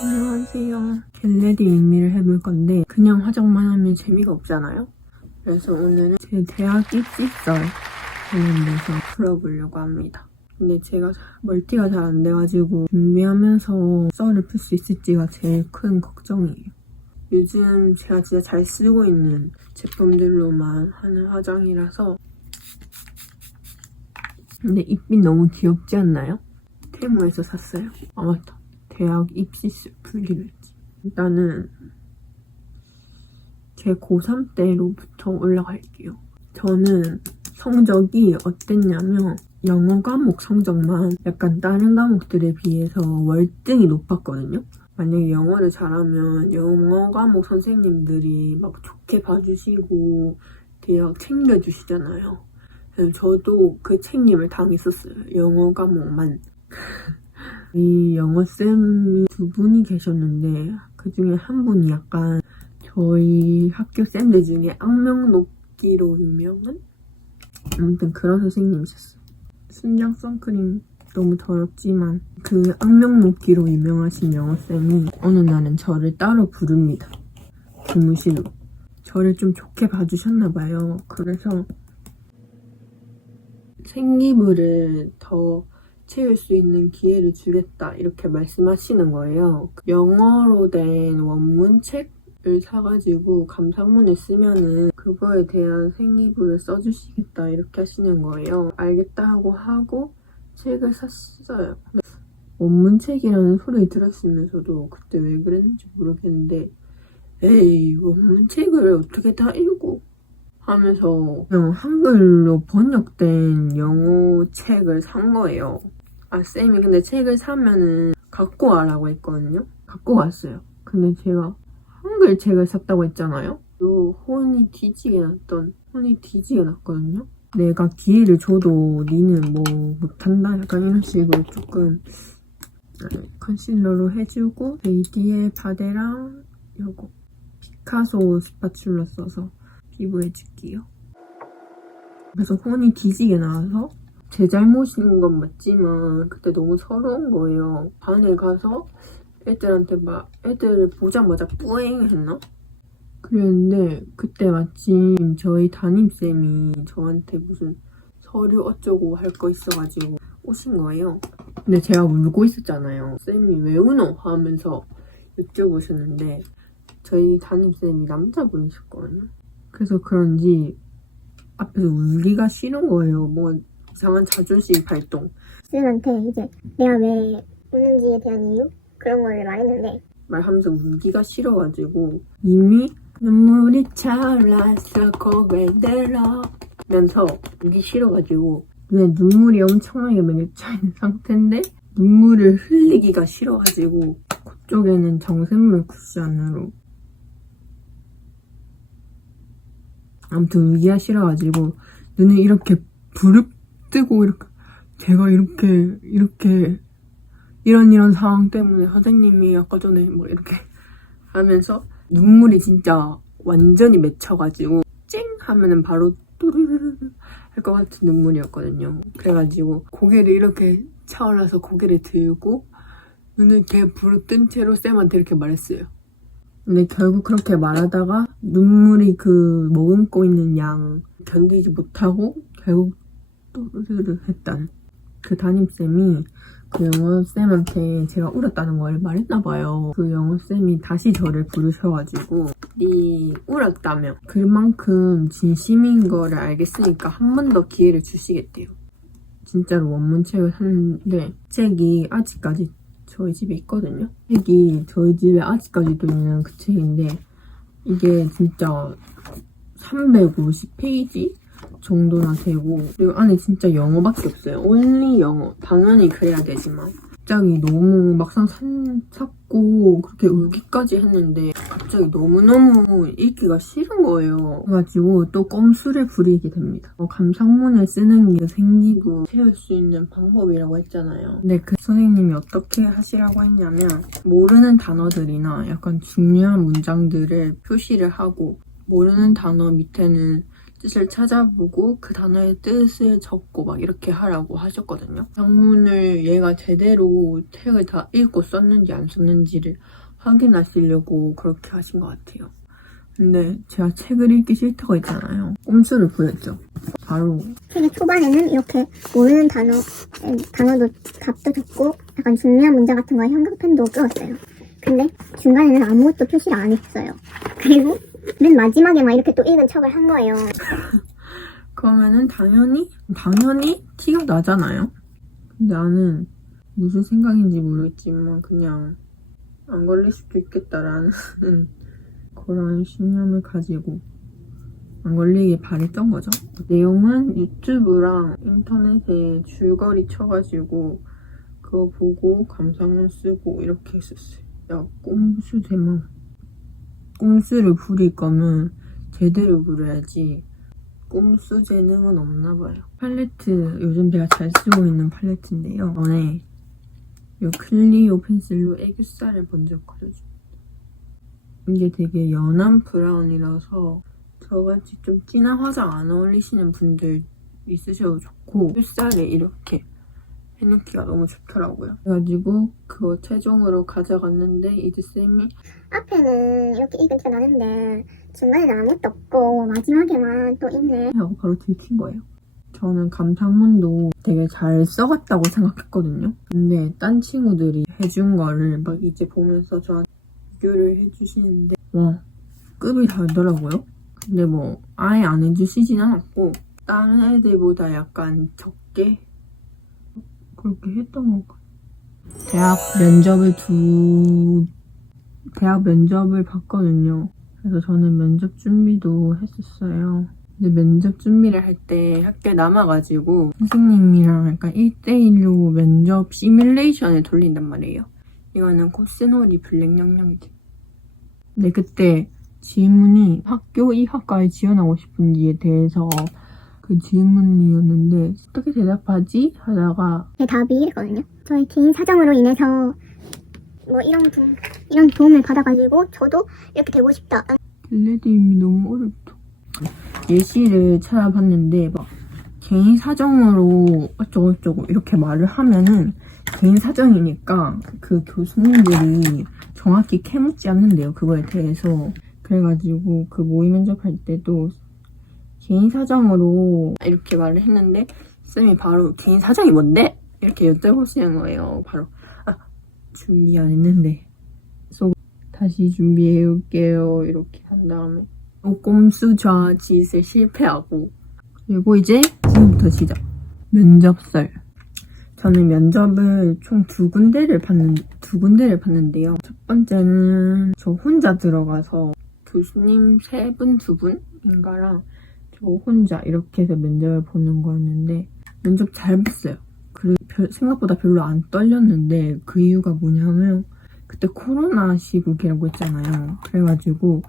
안녕하세요. 겟레디 윗미를 해볼 건데 그냥 화장만 하면 재미가 없잖아요. 그래서 오늘은 제 대학 입시썰 관련돼서 풀어보려고 합니다. 근데 제가 멀티가 잘 안 돼가지고 준비하면서 썰을 풀 수 있을지가 제일 큰 걱정이에요. 요즘 제가 진짜 잘 쓰고 있는 제품들로만 하는 화장이라서. 근데 잎이 너무 귀엽지 않나요? 테무에서 샀어요. 아 맞다. 대학 입시썰 풀기로 했지. 일단은 제 고3 때로부터 올라갈게요. 저는 성적이 어땠냐면 영어 과목 성적만 약간 다른 과목들에 비해서 월등히 높았거든요. 만약에 영어를 잘하면 영어 과목 선생님들이 막 좋게 봐주시고 대학 챙겨주시잖아요. 그래서 저도 그 책임을 당했었어요. 영어 과목만. 이 영어쌤이 두 분이 계셨는데 그 중에 한 분이 약간 저희 학교 쌤들 중에 악명 높기로 유명한? 아무튼 그런 선생님이셨어요. 순정 선크림 너무 더럽지만 그 악명 높기로 유명하신 영어쌤이 어느 날은 저를 따로 부릅니다. 교무실로. 저를 좀 좋게 봐주셨나봐요. 그래서 생기부를 더 채울 수 있는 기회를 주겠다 이렇게 말씀하시는 거예요. 영어로 된 원문책을 사가지고 감상문을 쓰면은 그거에 대한 생기부를 써주시겠다 이렇게 하시는 거예요. 알겠다 하고 책을 샀어요. 원문책이라는 소리 들었으면서도 그때 왜 그랬는지 모르겠는데 에이 원문책을 어떻게 다 읽고 하면서 그냥 한글로 번역된 영어 책을 산 거예요. 아 쌤이 근데 책을 사면은 갖고 와라고 했거든요. 갖고 왔어요. 근데 제가 한글 책을 샀다고 했잖아요. 또 혼이 뒤지게 났거든요. 내가 기회를 줘도 니는 뭐 못한다 약간 이런 식으로 조금 컨실러로 해주고 베이디의 바데랑 요거 피카소 스파츌러 써서 피부에 줄게요. 그래서 혼이 뒤지게 나와서 제 잘못인 건 맞지만 그때 너무 서러운 거예요. 반에 가서 애들한테 막 애들을 보자마자 뿌잉 했나? 그랬는데 그때 마침 저희 담임쌤이 저한테 무슨 서류 어쩌고 할 거 있어가지고 오신 거예요. 근데 제가 울고 있었잖아요. 쌤이 왜 우노? 하면서 여쭤보셨는데 저희 담임쌤이 남자분이셨거든요. 그래서 그런지 앞에서 울기가 싫은 거예요. 뭐 이상한 자존심 발동. 쌤한테 이제 내가 왜 우는지에 대한 이유? 그런 거를 말했는데 말하면서 울기가 싫어가지고 이미 눈물이 차올랐어 고개들어 면서 울기 싫어가지고 눈에 눈물이 엄청나게 맺혀있는 상태인데 눈물을 흘리기가 싫어가지고 그쪽에는 정샘물 쿠션으로 아무튼 울기가 싫어가지고 눈을 이렇게 부릅뜨고 이렇게 제가 이렇게 이런 상황 때문에 선생님이 아까 전에 뭐 이렇게 하면서 눈물이 진짜 완전히 맺혀가지고 찡 하면은 바로 또르르르 할 것 같은 눈물이었거든요. 그래가지고 고개를 이렇게 차올라서 고개를 들고 눈을 이렇게 부릅뜬 채로 쌤한테 이렇게 말했어요. 근데 결국 그렇게 말하다가 눈물이 그 머금고 있는 양 견디지 못하고 결국 또르르르 했던 그 담임쌤이 그 영어쌤한테 제가 울었다는 걸 말했나봐요. 그 영어쌤이 다시 저를 부르셔가지고 네 울었다며 그만큼 진심인 거를 알겠으니까 한 번 더 기회를 주시겠대요. 진짜로 원문책을 샀는데 책이 아직까지 저희 집에 있거든요. 책이 저희 집에 아직까지도 있는 그 책인데 이게 진짜 350페이지 정도나 되고 그리고 안에 진짜 영어밖에 없어요. only 영어. 당연히 그래야 되지만 갑자기 너무 막상 샀고 그렇게 울기까지 했는데 갑자기 너무너무 읽기가 싫은 거예요. 그래가지고 또 꼼수를 부리게 됩니다. 감상문을 쓰는 게 생기부 채울 수 있는 방법이라고 했잖아요. 근데 그 선생님이 어떻게 하시라고 했냐면 모르는 단어들이나 약간 중요한 문장들을 표시를 하고 모르는 단어 밑에는 뜻을 찾아보고 그 단어의 뜻을 적고 막 이렇게 하라고 하셨거든요. 장문을 얘가 제대로 책을 다 읽고 썼는지 안 썼는지를 확인하시려고 그렇게 하신 것 같아요. 근데 제가 책을 읽기 싫다고 했잖아요. 꼼수를 부렸죠. 바로 책의 초반에는 이렇게 모르는 단어도 답도 적고 약간 중요한 문제 같은 거에 형광펜도 끄었어요. 근데 중간에는 아무것도 표시를 안 했어요. 그리고 맨 마지막에 막 이렇게 또 읽은 척을 한 거예요. 그러면은 당연히 티가 나잖아요. 근데 나는 무슨 생각인지 모르겠지만 그냥 안 걸릴 수도 있겠다라는 그런 신념을 가지고 안 걸리게 바랬던 거죠. 내용은 유튜브랑 인터넷에 줄거리 쳐가지고 그거 보고 감상문 쓰고 이렇게 했었어요. 야, 꼼수를 부릴 거면 제대로 부려야지. 꼼수 재능은 없나 봐요. 팔레트 요즘 제가 잘 쓰고 있는 팔레트인데요. 전에 이 클리오 펜슬로 애교살을 먼저 그려줍니다. 이게 되게 연한 브라운이라서 저같이 좀 진한 화장 안 어울리시는 분들 있으셔도 좋고 햇살에 이렇게 해놓기가 너무 좋더라고요. 그래가지고 그거 최종으로 가져갔는데 이제 쌤이 앞에는 이렇게 읽은 티가 나는데 중간에는 아무것도 없고 마지막에만 또 있네 하고 바로 들킨 거예요. 저는 감상문도 되게 잘 써갔다고 생각했거든요. 근데 딴 친구들이 해준 거를 막 이제 보면서 저한테 비교를 해주시는데 와 급이 다르더라고요. 근데 뭐 아예 안 해주시진 않았고 다른 애들보다 약간 적게 그렇게 했던 것 같아요. 대학 면접을 봤거든요. 그래서 저는 면접 준비도 했었어요. 근데 면접 준비를 할 때 학교에 남아가지고 선생님이랑 약간 1대1로 면접 시뮬레이션을 돌린단 말이에요. 이거는 코스놀이 블랙 영양제. 근데 그때 질문이 학교 이 학과에 지원하고 싶은지에 대해서 그 질문이었는데 어떻게 대답하지? 하다가 제 답이 이랬거든요. 저의 개인 사정으로 인해서 뭐 이런 도움을 받아가지고 저도 이렇게 되고 싶다. 블레드임이 너무 어렵다. 예시를 찾아봤는데 막 개인 사정으로 어쩌고저쩌고 이렇게 말을 하면은 개인 사정이니까 그 교수님들이 정확히 캐묻지 않는데요. 그거에 대해서. 그래가지고 그 모의 면접할 때도 개인 사정으로 이렇게 말을 했는데 쌤이 바로 개인 사정이 뭔데? 이렇게 여쭤보시는 거예요. 바로 준비 안 했는데 다시 준비해 올게요. 이렇게 한 다음에 꼼수 좌짓을 실패하고 그리고 이제 지금부터 시작. 면접설. 저는 면접을 총 두 군데를 봤는데요. 첫 번째는 저 혼자 들어가서 교수님 3분, 2분인가랑 저 혼자 이렇게 해서 면접을 보는 거였는데 면접 잘 봤어요. 그리고 생각보다 별로 안 떨렸는데 그 이유가 뭐냐면 그때 코로나 시국이라고 했잖아요. 그래가지고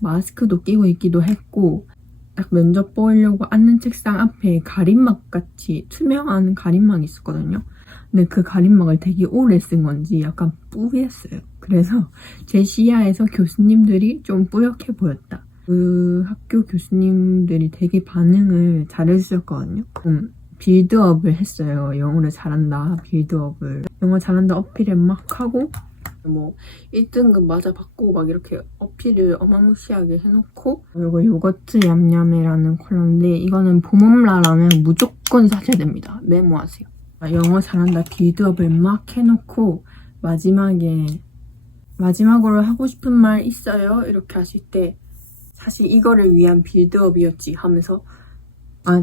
마스크도 끼고 있기도 했고 딱 면접 보려고 앉는 책상 앞에 가림막 같이 투명한 가림막이 있었거든요. 근데 그 가림막을 되게 오래 쓴 건지 약간 뿌였어요. 그래서 제 시야에서 교수님들이 좀 뿌옇게 보였다. 그 학교 교수님들이 되게 반응을 잘해주셨거든요. 빌드업을 했어요. 영어를 잘한다, 빌드업을. 영어 잘한다 어필을 막 하고 뭐 1등급 맞아 받고 막 이렇게 어필을 어마무시하게 해놓고 그리고 요거트 얌얌해라는 컬러인데 이거는 봄홈라라면 무조건 사셔야 됩니다. 메모하세요. 영어 잘한다 빌드업을 막 해놓고 마지막으로 하고 싶은 말 있어요? 이렇게 하실 때 사실 이거를 위한 빌드업이었지 하면서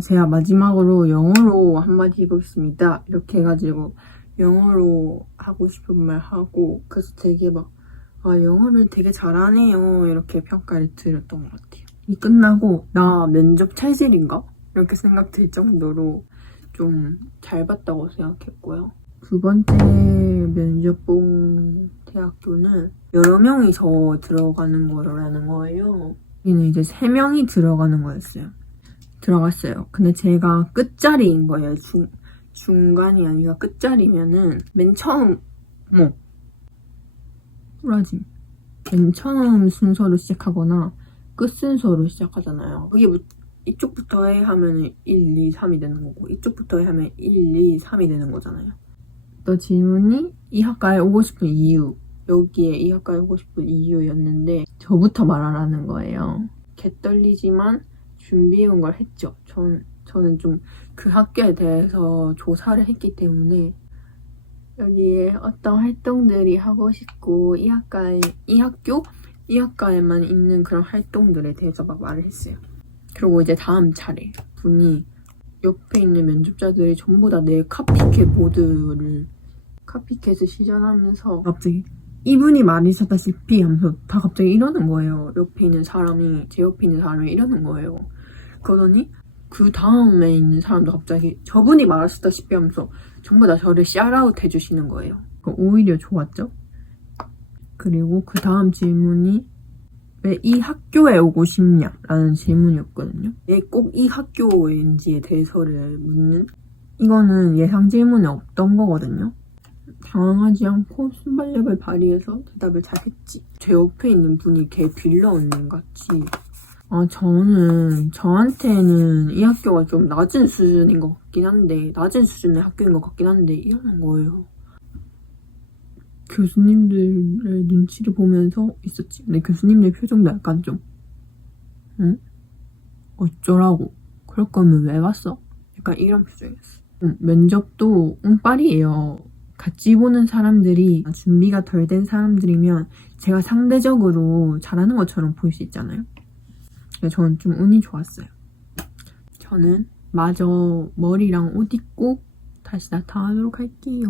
제가 마지막으로 영어로 한마디 해보겠습니다. 이렇게 해가지고 영어로 하고 싶은 말 하고 그래서 되게 막 영어를 되게 잘하네요 이렇게 평가를 드렸던 것 같아요. 이 끝나고 나 면접 찰질인가? 이렇게 생각될 정도로 좀 잘 봤다고 생각했고요. 두 번째 면접 본 대학교는 여러 명이서 들어가는 거라는 거예요. 여기는 이제 3명이 들어가는 거였어요. 들어갔어요. 근데 제가 끝자리인 거예요. 중간이 아니라 끝자리면은 맨 처음 꾸라짐. 맨 처음 순서로 시작하거나 끝 순서로 시작하잖아요. 이쪽부터 해 하면은 1, 2, 3이 되는 거고 이쪽부터 해 하면 1, 2, 3이 되는 거잖아요. 또 질문이 이 학과에 오고 싶은 이유, 여기에 이 학과에 오고 싶은 이유였는데 저부터 말하라는 거예요. 개떨리지만 준비해온 걸 했죠. 저는 좀 그 학교에 대해서 조사를 했기 때문에 여기에 어떤 활동들이 하고 싶고 이 학과에만 있는 그런 활동들에 대해서 막 말을 했어요. 그리고 이제 다음 차례 분이 옆에 있는 면접자들이 전부 다 내 카피캣을 시전하면서 갑자기 이분이 말하셨다시피 하면서 다 갑자기 이러는 거예요. 제 옆에 있는 사람이 이러는 거예요. 그러더니 그 다음에 있는 사람도 갑자기 저분이 말하셨다시피 하면서 전부 다 저를 샤라웃 해주시는 거예요. 오히려 좋았죠? 그리고 그 다음 질문이 왜 이 학교에 오고 싶냐? 라는 질문이었거든요. 왜 꼭 이 학교인지에 대해서를 묻는? 이거는 예상 질문에 없던 거거든요. 당황하지 않고 순발력을 발휘해서 대답을 잘 했지. 제 옆에 있는 분이 걔 빌러 언니 같이 저한테는 이 학교가 좀 낮은 수준인 것 같긴 한데, 낮은 수준의 학교인 것 같긴 한데, 이러는 거예요. 교수님들의 눈치를 보면서 있었지. 근데 교수님들 표정도 약간 좀, 응? 어쩌라고. 그럴 거면 왜 왔어? 약간 이런 표정이었어. 면접도 운빨이에요. 같이 보는 사람들이 준비가 덜 된 사람들이면 제가 상대적으로 잘하는 것처럼 보일 수 있잖아요. 저는 좀 운이 좋았어요. 저는 마저 머리랑 옷 입고 다시 나타나도록 할게요.